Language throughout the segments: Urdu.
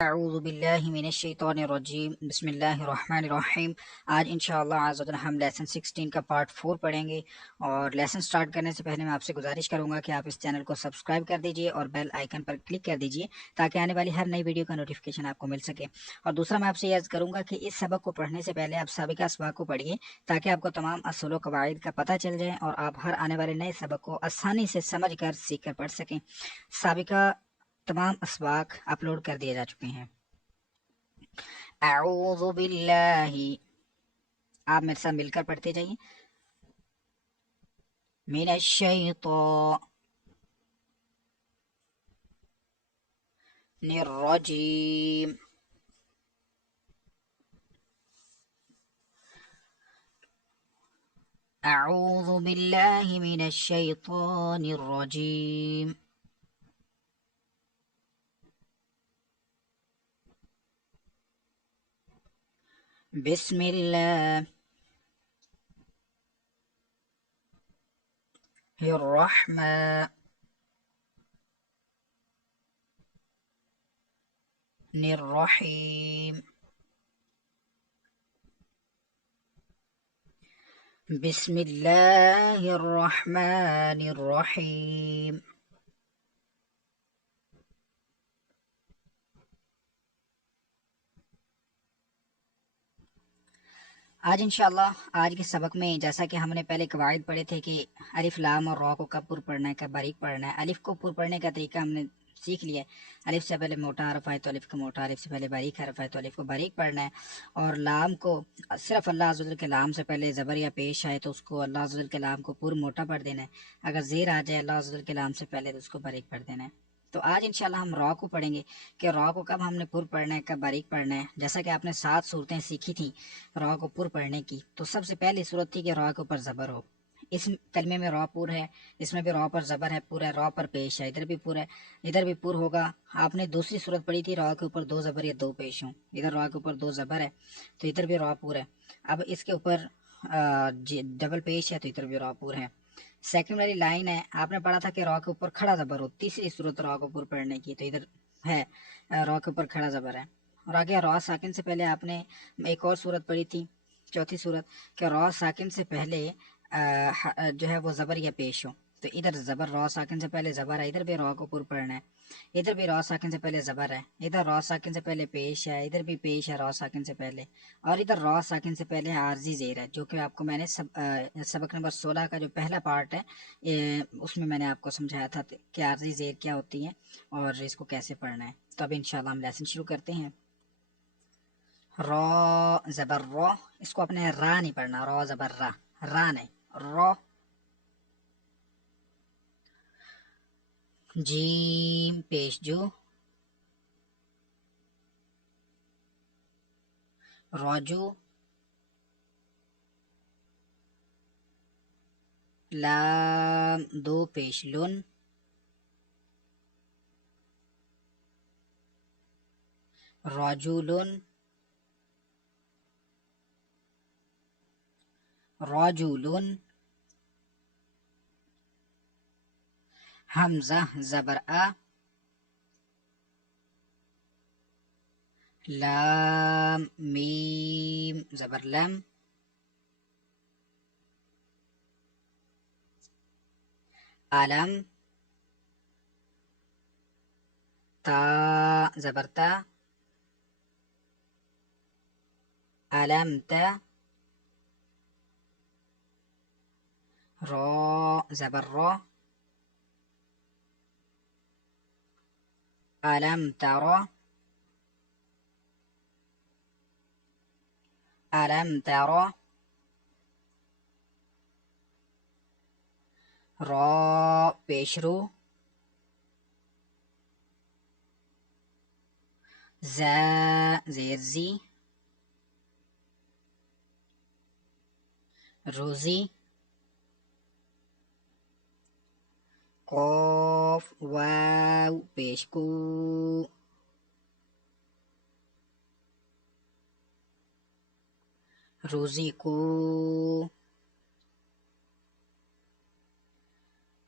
اعوذ باللہ من الشیطان الرجیم بسم اللہ الرحمن الرحیم۔ آج انشاءاللہ عز و جل ہم لیسن 16 کا پارٹ 4 پڑھیں گے، اور لیسن سٹارٹ کرنے سے پہلے میں آپ سے گزارش کروں گا کہ آپ اس چینل کو سبسکرائب کر دیجئے اور بیل آئیکن پر کلک کر دیجئے تاکہ آنے والی ہر نئی ویڈیو کا نوٹیفیکیشن آپ کو مل سکے۔ اور دوسرا میں آپ سے یہ عرض کروں گا کہ اس سبق کو پڑھنے سے پہلے آپ سابقہ اسباق کو پڑھیے تاکہ آپ کو تمام اصول و قواعد کا پتہ چل جائے اور آپ ہر آنے والے نئے سبق کو آسانی سے سمجھ کر سیکھ کر پڑھ سکیں۔ سابقہ تمام اسباق اپلوڈ کر دیے جا چکے ہیں۔ اعوذ باللہ، آپ میرے ساتھ مل کر پڑھتے جائیے۔ من الشیطان الرجیم، اعوذ باللہ من الشیطان الرجیم، بسم اللہ الرحمن الرحیم، بسم اللہ الرحمن الرحیم۔ آج انشاءاللہ آج کے سبق میں جیسا کہ ہم نے پہلے قواعد پڑھے تھے کہ الف لام اور را کو کب پر پڑھنا ہے، کب باریک پڑھنا ہے۔ الف کو پر پڑھنے کا طریقہ ہم نے سیکھ لیا ہے۔ الف سے پہلے موٹا حرف آئے تو الف کو موٹا، الف سے پہلے باریک حرف آئے تو الف کو باریک پڑھنا ہے۔ اور لام کو صرف اللہ عز و جل کے لام سے پہلے زبر یا پیش آئے تو اس کو اللہ عز و جل کے لام کو پر موٹا پڑھ دینا ہے۔ اگر زیر آ جائے اللہ عز و جل کے لام سے پہلے تو اس کو باریک پڑھ دینا ہے۔ تو آج انشاءاللہ ہم را کو پڑھیں گے کہ را کو کب ہم نے پر پڑھنا ہے، کب باریک پڑھنا ہے۔ جیسا کہ آپ نے 7 صورتیں سیکھی تھیں را کو پر پڑھنے کی، تو سب سے پہلی صورت تھی کہ را کے اوپر زبر ہو۔ اس کلمے میں را پر ہے، اس میں بھی را پر زبر ہے، پورا را پر پیش ہے، ادھر بھی پر ہے، ادھر بھی پر ہوگا۔ آپ نے دوسری صورت پڑھی تھی را کے اوپر 2 زبر یا 2 پیش ہوں، ادھر را کے اوپر 2 زبر ہے تو ادھر بھی را پر ہے۔ اب اس کے اوپر ڈبل پیش ہے تو ادھر بھی را پر ہے۔ سیکنڈ والی لائن ہے، آپ نے پڑھا تھا کہ را کے اوپر کھڑا زبر ہو، تیسری صورت را کے اوپر پڑھنے کی، تو ادھر ہے را کے اوپر کھڑا زبر ہے۔ اور آگے را ساکن سے پہلے آپ نے ایک اور صورت پڑھی تھی، چوتھی صورت، کہ را ساکن سے پہلے جو ہے وہ زبر یا پیش ہو، تو ادھر زبر را ساکن سے پہلے زبر ہے، ادھر بھی را کو پر پڑھنا ہے، ادھر بھی را ساکن سے پہلے زبر ہے، ادھر را ساکن سے پہلے پیش ہے، ادھر بھی پیش ہے را ساکن سے پہلے، اور ادھر را ساکن سے پہلے عارضی زیر ہے، جو کہ آپ کو میں نے سبق نمبر 16 کا جو پہلا پارٹ ہے اس میں میں نے آپ کو سمجھایا تھا کہ عارضی زیر کیا ہوتی ہے اور اس کو کیسے پڑھنا ہے۔ تو اب انشاءاللہ ہم لیسن شروع کرتے ہیں۔ را زبر را، اس کو اپنے را نہیں پڑھنا، را زبر را، را نہیں، را۔ جیم پیش جو، راجو۔ لام 2 پیش لن، راجولن، راجولن۔ حمزہ زبر آ، لام میم زبر لم، علم، تا زبر تا، علمت، را زبر را، علم ترى، علم ترى، را پیشرو، زا زیر زی، روزی، قاف واو پیش کو، روزی کو،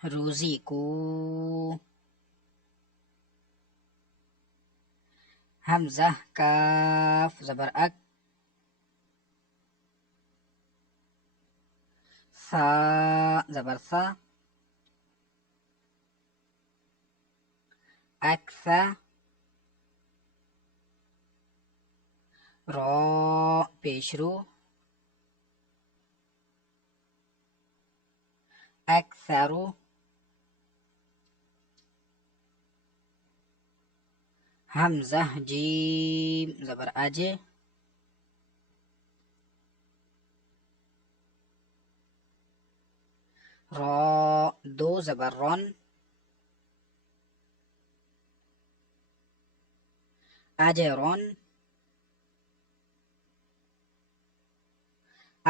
روزی کو۔ حمزہ کاف زبر اک، ثا زبر ثا، اکثا، را پیش رو، اکثرو، حمزہ جیم زبر اج، را دو زبر رن، اجرن،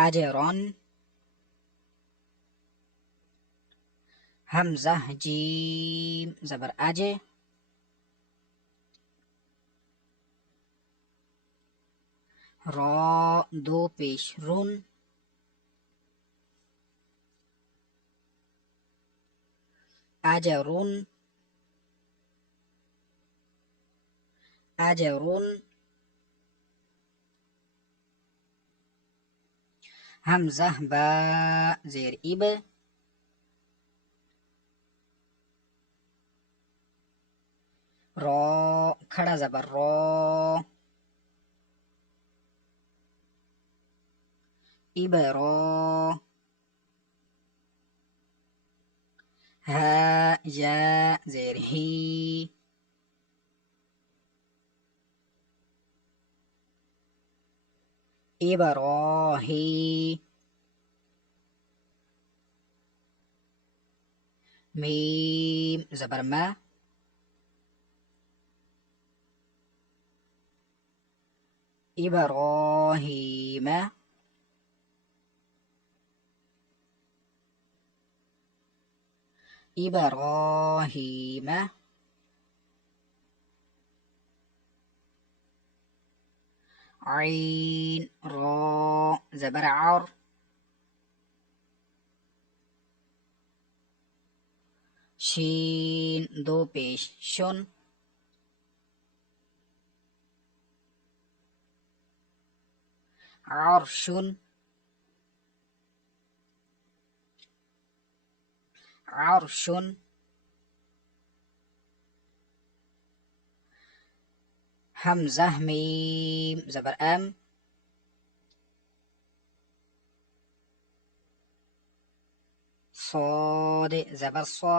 اجرن، حمزہ جیم زبر اج، را دو پیش رون، اجرون، اجرون، حمزہ با زیر اب، را کھڑا زبر را، ابرا، ها یا زیر ہی، ابراہی، میم زبر ما، ابراہیم، ابراہیم، عین را زبر عر، شین دو پیش شن، عرشن، عرشن، حمزہ میم زبر ام، صاد زبر صا،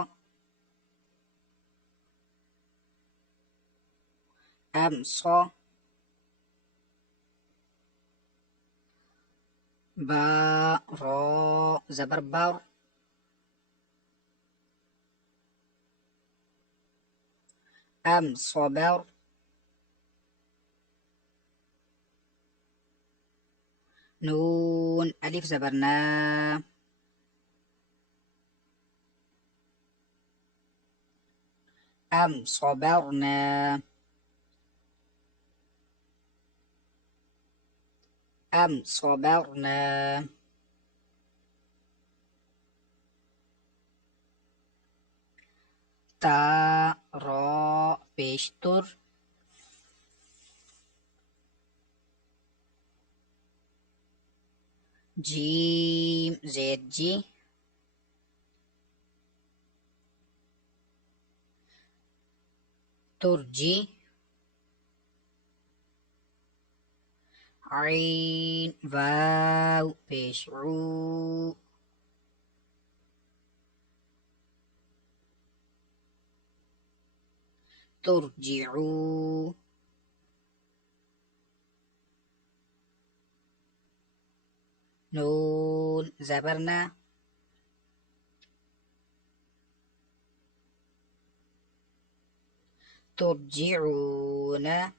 ام صا، با را زبر بر، ام صبر، نون الف زبر نا، ام صبرنا، ام صبرنا، تا را پیشتر، جیم زید جی، ترجی، عین واو پیش عو، ترجعو، نون زبرنا، ترجعون،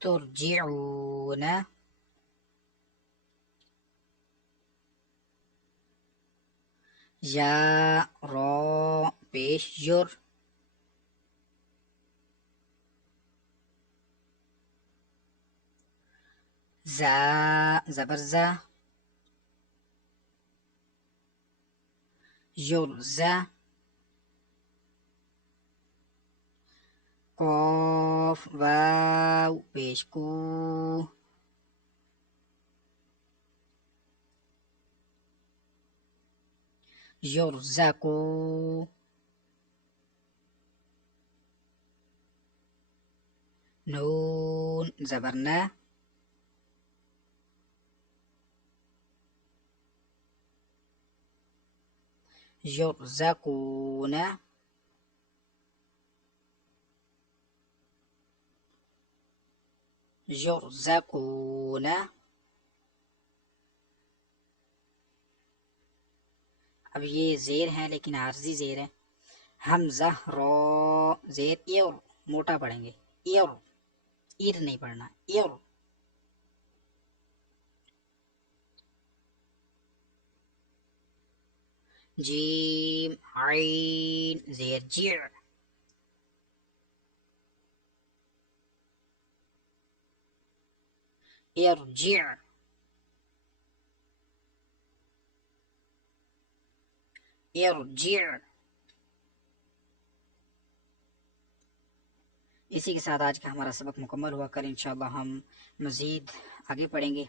ترجعون، یا را پیش یر، زا زبر زا، یرزا، قاف واو پیش کو یرزقو نون زبرنا یرزقون یرزقون اب یہ زیر ہے لیکن عارضی زیر ہے حمزہ رو زیر ایور موٹا پڑھیں گے ایور ایر نہیں پڑھنا ایور جیم عین زیر جیع ارجع ارجع اسی کے ساتھ آج کا ہمارا سبق مکمل ہوا، کل انشاءاللہ ہم مزید آگے پڑھیں گے۔